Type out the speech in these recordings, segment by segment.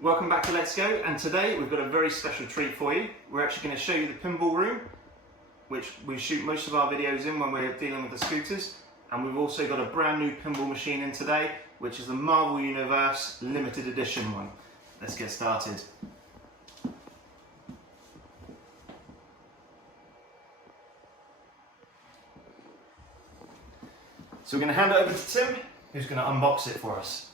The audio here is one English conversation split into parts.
Welcome back to Let's Go, and today we've got a very special treat for you. We're actually going to show you the pinball room, which we shoot most of our videos in when we're dealing with the scooters, and we've also got a brand new pinball machine in today, which is the Marvel Universe limited edition one. Let's get started. So we're going to hand it over to Tim, who's going to unbox it for us.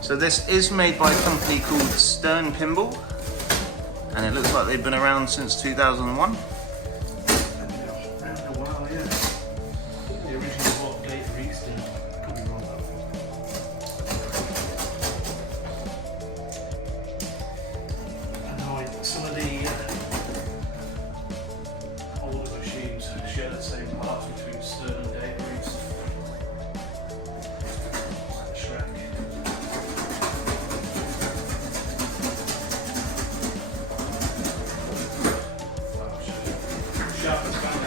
So this is made by a company called Stern Pinball, and it looks like they've been around since 2001. Some of the older machines share the same parts between Stern and Data Reefs. Shrek. Sharpest band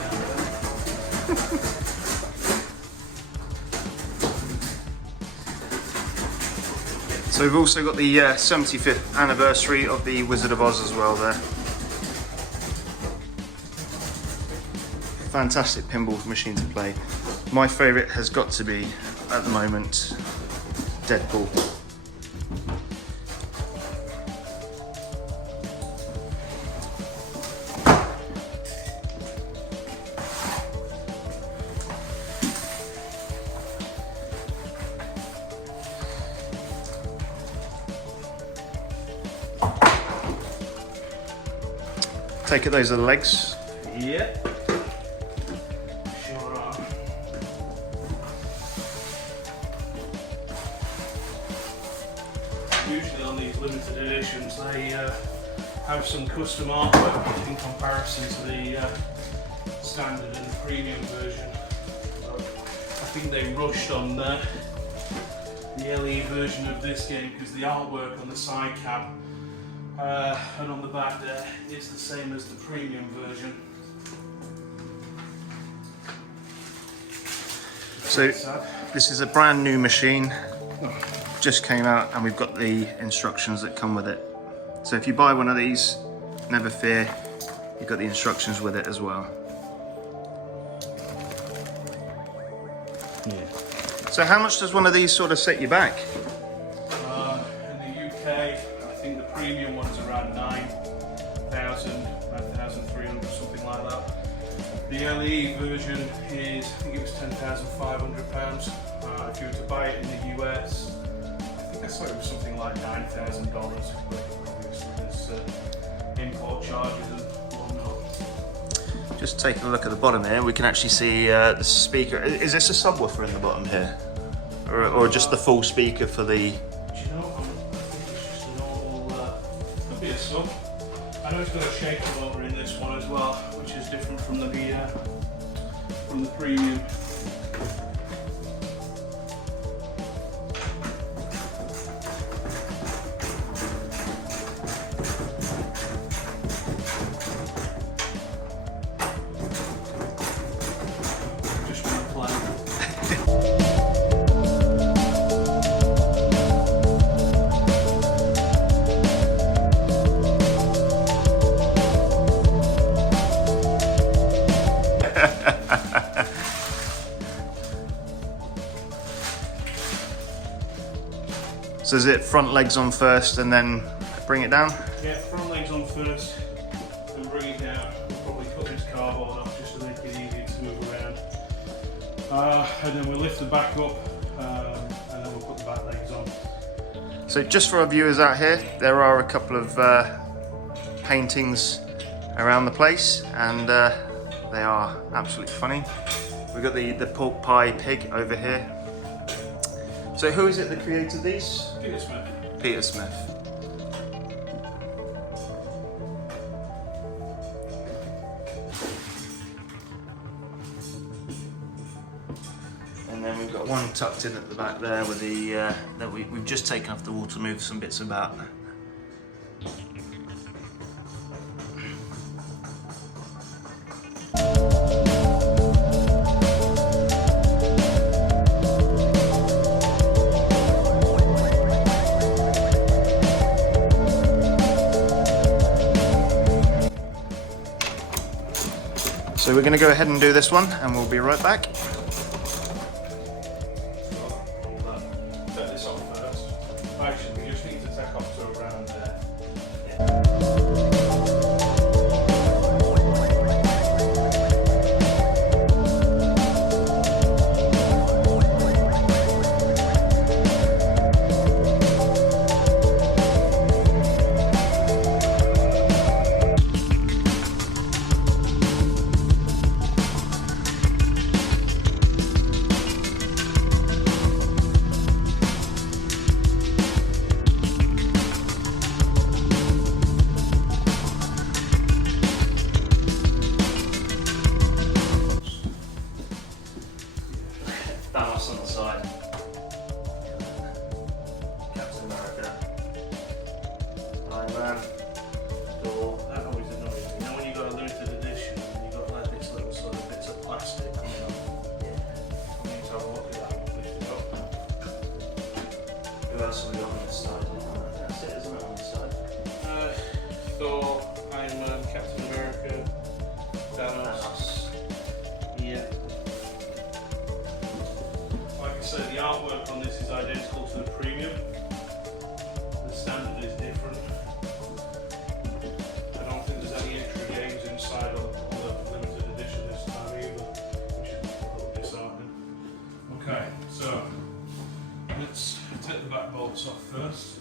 So we've also got the 75th anniversary of the Wizard of Oz as well there. Fantastic pinball machine to play. My favourite has got to be, at the moment, Deadpool. Take it, those are the legs. Yep. Sure are. Usually on these limited editions they have some custom artwork in comparison to the standard and premium version. I think they rushed on the LE version of this game because the artwork on the side cab and on the back there is the same as the premium version. So this is a brand new machine, just came out, and we've got the instructions that come with it. So if you buy one of these, never fear, you've got the instructions with it as well. Yeah. So how much does one of these sort of set you back? In the UK, I think the premium one's around 9,000, 9,300, something like that. The LE version is, I think it was £10,500. If you were to buy it in the US, I think I saw it was something like $9,000, but obviously there's import charges and whatnot. Just taking a look at the bottom here, we can actually see the speaker. Is this a subwoofer in the bottom here? Or just the full speaker for the... Do you know, I think it's just a normal, there'll be a sub. I know it's got a shaker motor in this one as well, which is different from the premium. Just want to play. So is it front legs on first and then bring it down? Yeah, front legs on first and bring it down. We'll probably cut this cardboard off just to make it easier to move around. And then we'll lift the back up and then we'll put the back legs on. So just for our viewers out here, there are a couple of paintings around the place, and they are absolutely funny. We've got the pork pie pig over here. So who is it that created these? Peter Smith. Peter Smith. And then we've got one tucked in at the back there with the that we've just taken off the wall to move some bits about. So we're going to go ahead and do this one, and we'll be right back. Set this off first. Actually, we just need to take off to around there. Thanos on the side. Captain America. Iron Man. Thor. That always annoys me. You know when you got a limited edition and you got like this little sort of bits of plastic coming up? Yeah. I need to have a look at that one, lift it up. Who else have we got on this side? That's it, isn't it, on this side? Thor, Iron Man, Captain America, Thanos. Yeah. Like I said, the artwork on this is identical to the premium. The standard is different. I don't think there's any extra games inside of the limited edition this time either, which is a little disheartening. Okay, so let's take the back bolts off first.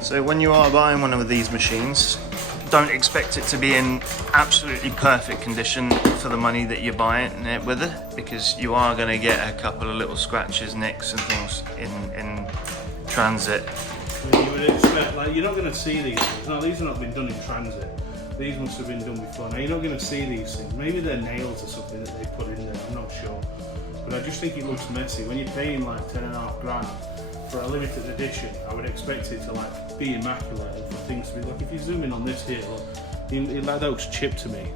So when you are buying one of these machines, don't expect it to be in absolutely perfect condition for the money that you're buying it with it, because you are going to get a couple of little scratches, nicks and things in transit. You would expect, like, you're not going to see these things. No, these have not been done in transit. These must have been done before. Now, you're not going to see these things. Maybe they're nails or something that they put in there, I'm not sure. But I just think it looks messy. When you're paying like 10.5 grand for a limited edition, I would expect it to like be immaculate and for things to be like, if you zoom in on this here, look, like that looks chipped to me.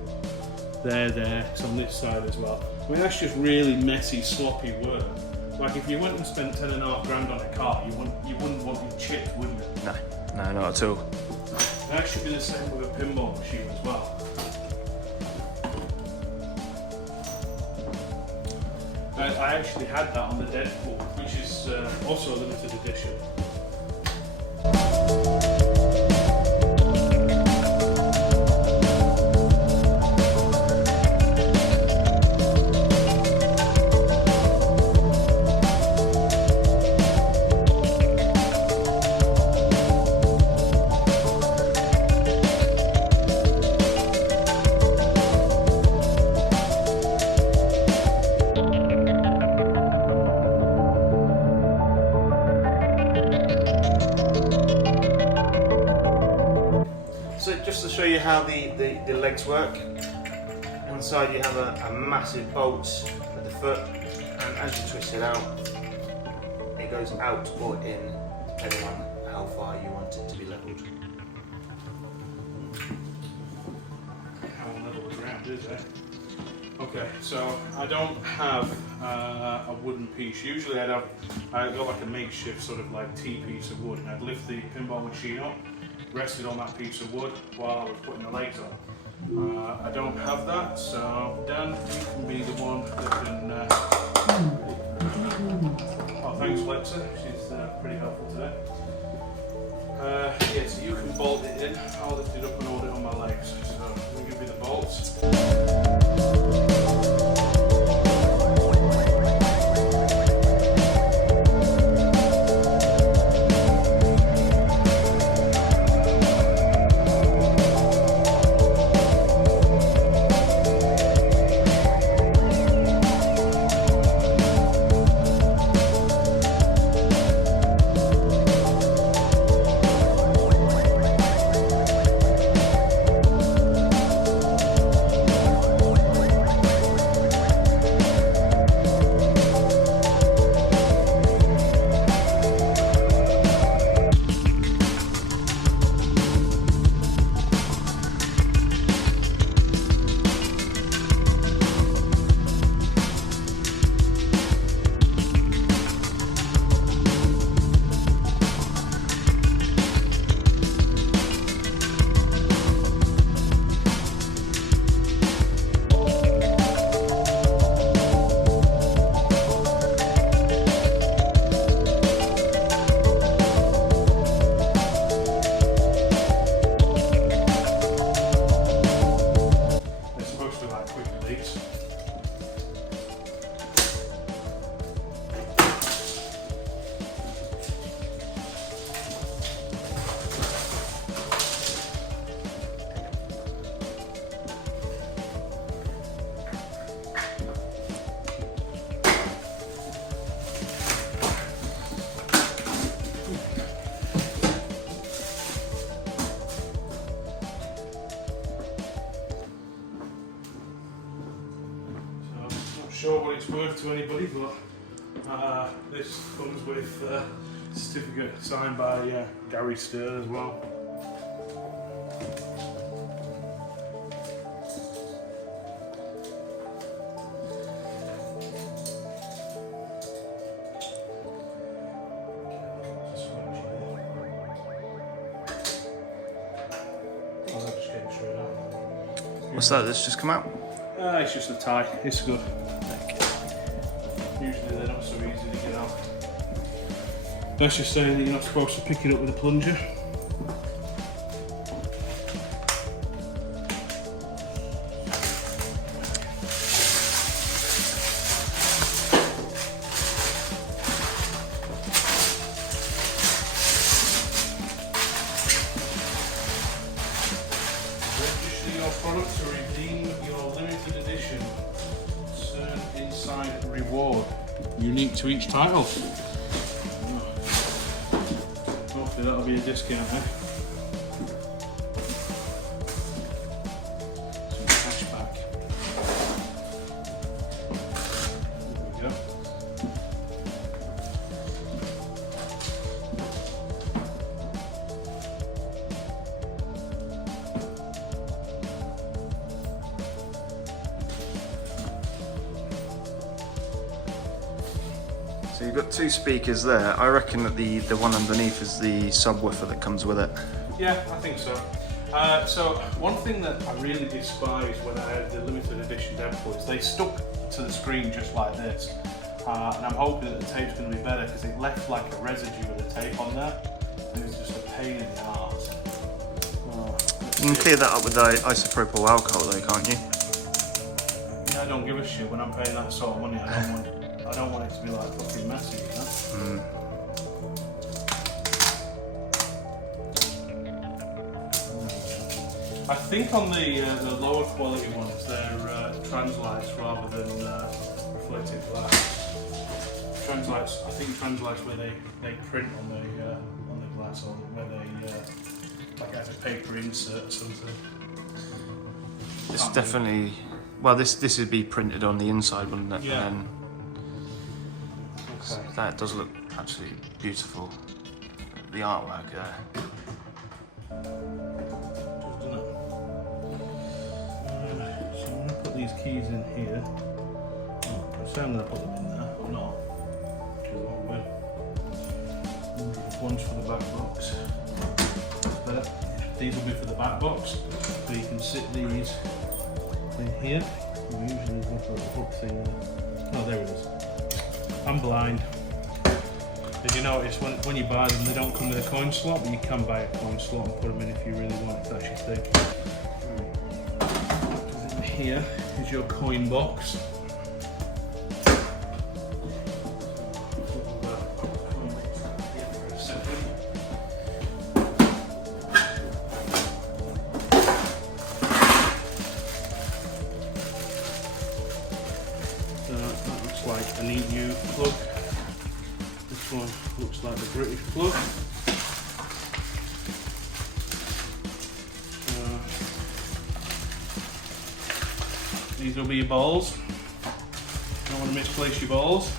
There, it's on this side as well. I mean, that's just really messy, sloppy work. Like if you went and spent 10.5 grand on a car, you wouldn't want it chipped, wouldn't you? No, not at all. That should be the same with a pinball machine as well. I actually had that on the Deadpool, which is also a limited edition. So just to show you how the legs work, inside you have a massive bolt at the foot, and as you twist it out, it goes out or in, depending on how far you want it to be leveled. How level the ground is, eh? Okay, so I don't have a wooden piece. Usually I'd go like a makeshift sort of like T-piece of wood, and I'd lift the pinball machine up, rested on that piece of wood while I was putting the legs on. I don't have that, so Dan, you can be the one that can... oh, thanks Lexa, she's pretty helpful today. Yeah, so you can bolt it in, I'll lift it up and hold it on my legs. So, I'm going to give you the bolts. to anybody, but this comes with a certificate signed by Gary Stern as well. What's that that's just come out? It's just a tie, it's good. Usually they're not so easy to get out. That's just saying that you're not supposed to pick it up with a plunger. Product to redeem your limited edition Stern Inside reward, unique to each title. Hopefully that'll be a discount, eh? Some cash back. There we go. So you've got two speakers there. I reckon that the one underneath is the subwoofer that comes with it. Yeah, I think so. So one thing that I really despise when I had the limited edition Deadpool is they stuck to the screen just like this. And I'm hoping that the tape's going to be better because it left like a residue of the tape on there. It was just a pain in the arse. You can clear that up with the isopropyl alcohol though, can't you? Yeah, I don't give a shit when I'm paying that sort of money. I don't want it to be like fucking messy, you know? I think on the lower quality ones, they're translights rather than reflective glass. Translights, I think translights where they print on the glass, or where they like as a paper insert or something. It's definitely, well, this would be printed on the inside, wouldn't it? Yeah. And that does look absolutely beautiful. The artwork there. So I'm going to put these keys in here. I'm going to put them in there, or not. One's for the back box. But these will be for the back box. So you can sit these in here. Usually there's a little hook thing in it. Oh, there it is. I'm blind. Did you notice when you buy them, they don't come with a coin slot, but you can buy a coin slot and put them in if you really want, if that's your thing. In here is your coin box. That looks like an EU plug. This one looks like the British plug. These will be your balls. Don't want to misplace your balls.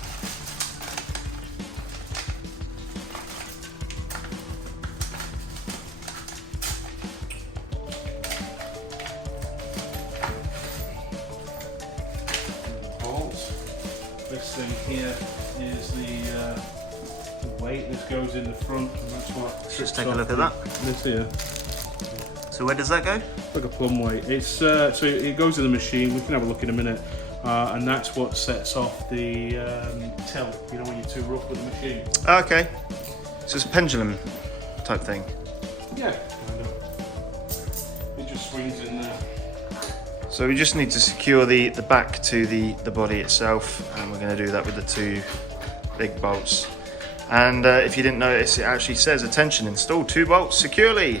This thing here is the weight. This goes in the front, and that's what. Just take a look at that. This here. So where does that go? Like a plumb weight. It's so it goes in the machine. We can have a look in a minute, and that's what sets off the tilt. You know when you're too rough with the machine. Okay. So it's a pendulum type thing. Yeah, kind of. It just swings in there. So we just need to secure the back to the body itself, and we're going to do that with the two big bolts. And if you didn't notice, it actually says attention, install 2 bolts securely.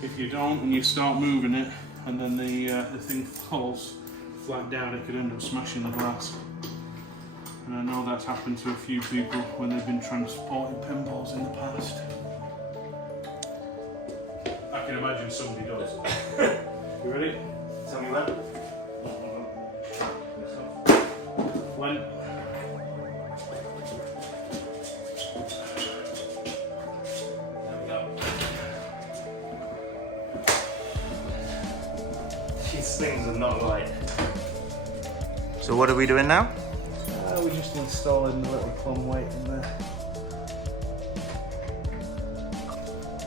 If you don't and you start moving it and then the thing falls flat down, it could end up smashing the glass. And I know that's happened to a few people when they've been transporting pinballs in the past. I can imagine somebody does. You ready? Tell me when. These things are not light. So what are we doing now? We're just installing the little plumb weight in there.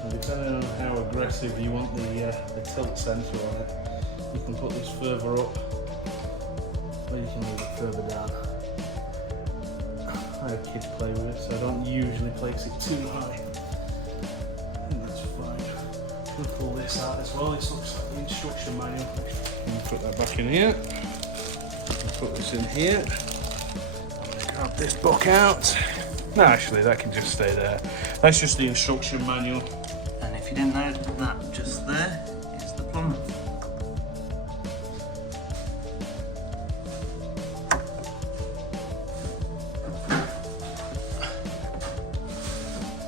And depending on how aggressive you want the tilt sensor on it, you can put this further up, or you can move it further down. I have kids play with it, so I don't usually place it too high. And that's fine. We'll pull this out as well. This looks like the instruction manual. Put that back in here. Put this in here. Grab this book out. No, actually, that can just stay there. That's just the instruction manual. And if you didn't know, that just there is the plumb.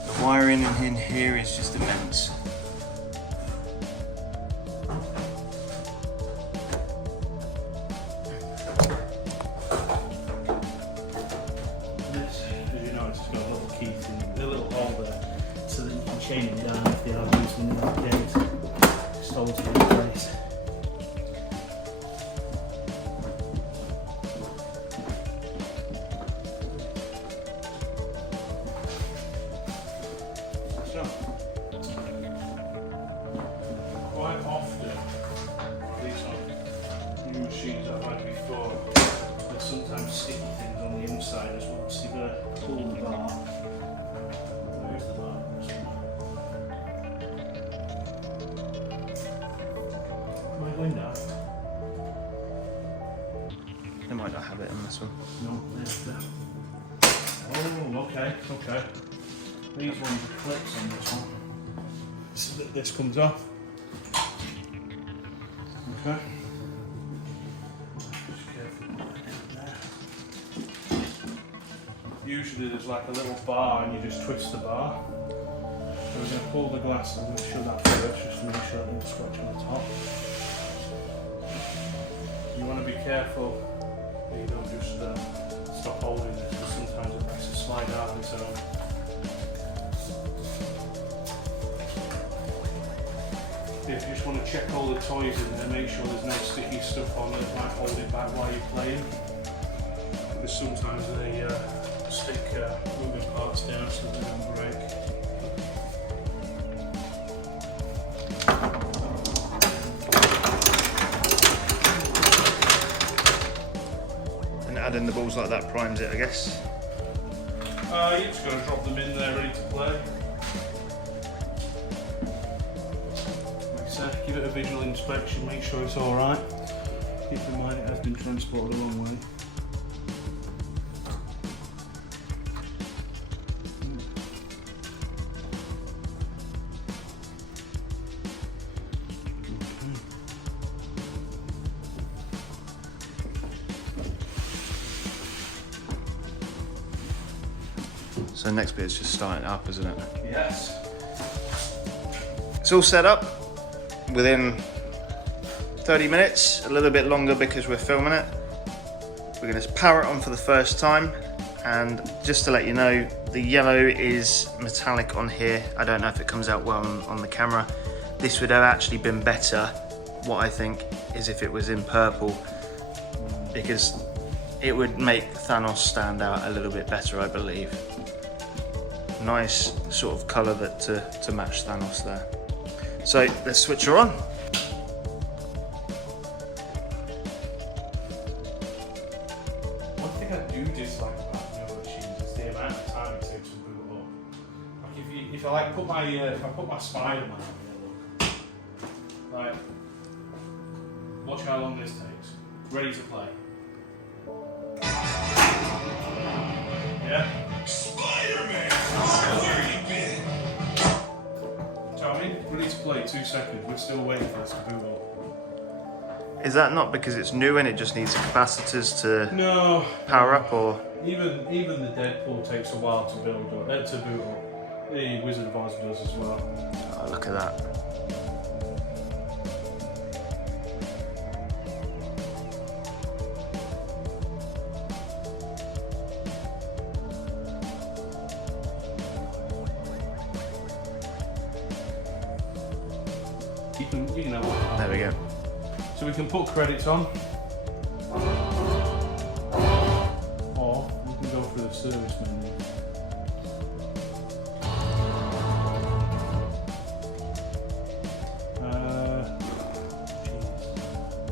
The wiring in here is just immense. Chain it down if they are using the gates, just hold it in place. So, quite often, at least on new machines I've had before, there's sometimes sticky things on the inside as well, so you've got to pull the bar. Where's the bar? Window. They might not have it in this one. No, there's that. Oh, okay. These ones are clips on this one, so that this comes off. Okay. Just carefully put it in there. Usually there's like a little bar and you just twist the bar. So we're going to pull the glass and make sure that first, just to make sure that you scratch on the top. You want to be careful that you don't just stop holding this, because sometimes it makes it slide out on its own. If you just want to check all the toys in there, make sure there's no sticky stuff on it that might hold it back while you're playing. Because sometimes they stick moving parts down so they don't break. Adding the balls like that primes it, I guess. You're just going to drop them in there ready to play. Like I said, give it a visual inspection, make sure it's alright. Keep in mind it has been transported a long way. So next bit is just starting it up, isn't it? Yes. It's all set up within 30 minutes, a little bit longer because we're filming it. We're going to power it on for the first time, and just to let you know, the yellow is metallic on here. I don't know if it comes out well on the camera. This would have actually been better, what I think, is if it was in purple, because it would make Thanos stand out a little bit better, I believe. Nice sort of colour that to match Thanos there. So let's switch her on. One thing I do dislike about new machines is the amount of time it takes to boot up. Like if I like put my Spider-Man on here, look. Right. Watch how long this takes. Ready to play. Yeah. Spider-Man! Where you been? Tommy, ready to play, 2 seconds. We're still waiting for this to boot up. Is that not because it's new and it just needs capacitors to No. power up, or? Even the Deadpool takes a while to build up, to boot up. The Wizard of Oz does as well. Oh, look at that. You can have a look. There we go. So we can put credits on, or we can go through the service menu.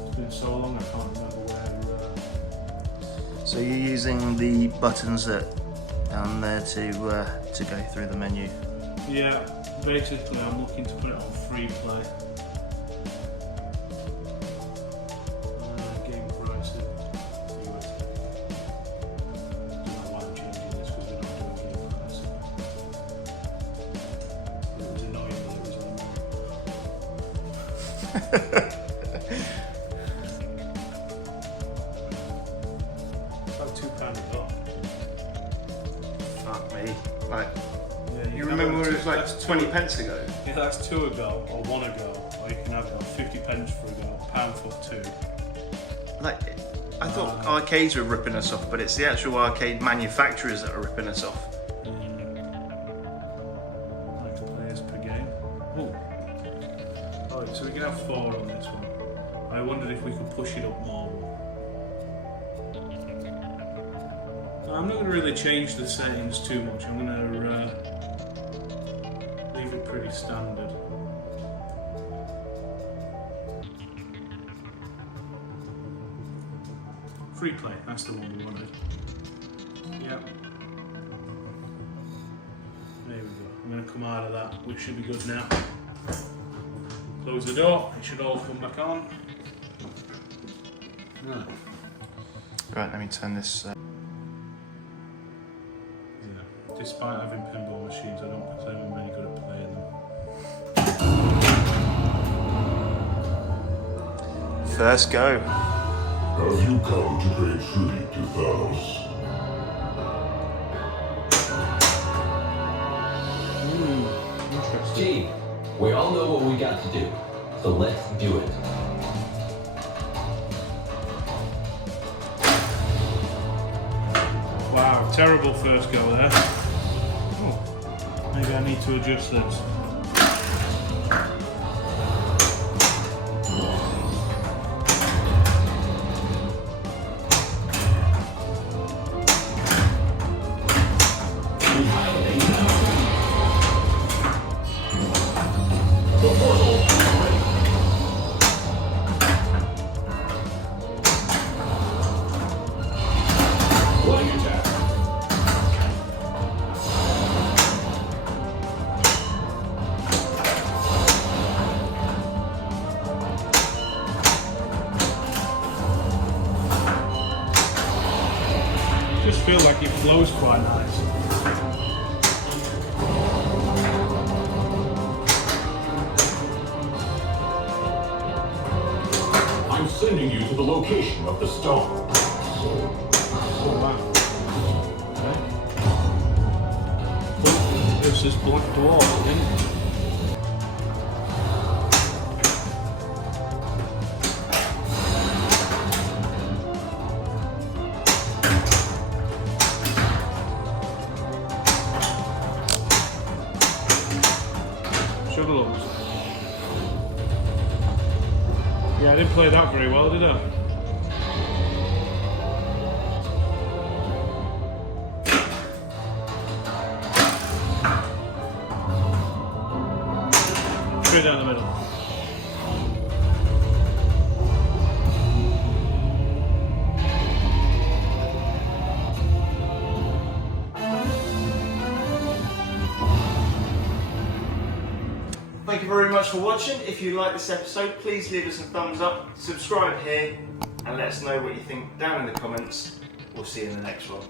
It's been so long I can't remember where. So you're using the buttons that down there to go through the menu. Yeah, basically I'm looking to put it on free play. Game pricing. Don't know why I'm changing this because we're not doing game pricing. It was annoying when it was on. About £2 a go. Fuck me. Like, Yeah, you remember when it was like 20 pence ago? Yeah, that's 2 a go or 1 a go, or you can have like 50 pence for a go, £1 for 2. Like, I thought arcades were ripping us off, but it's the actual arcade manufacturers that are ripping us off. Like players per game. Oh. Alright, so we can have 4 on this one. I wondered if we could push it up more. I'm not going to really change the settings too much. I'm going to leave it pretty standard. Free play, that's the one we wanted. Yep. There we go. I'm going to come out of that. We should be good now. Close the door. It should all come back on. Right, let me turn this. Despite having pinball machines, I don't claim I'm very good at playing them. First go. Have you come to pay tribute to Thanos? Interesting. Team, we all know what we got to do, so let's do it. Wow, terrible first go there. Oh, maybe I need to adjust this. Just feel like it flows quite nice. I'm sending you to the location of the stone. Oh wow. Okay. There's this black dwarf again. Sugarloaves. Yeah, I didn't play that very well, did I? Straight down the middle. Thank you very much for watching. If you like this episode, please leave us a thumbs up, subscribe here, and let us know what you think down in the comments. We'll see you in the next one.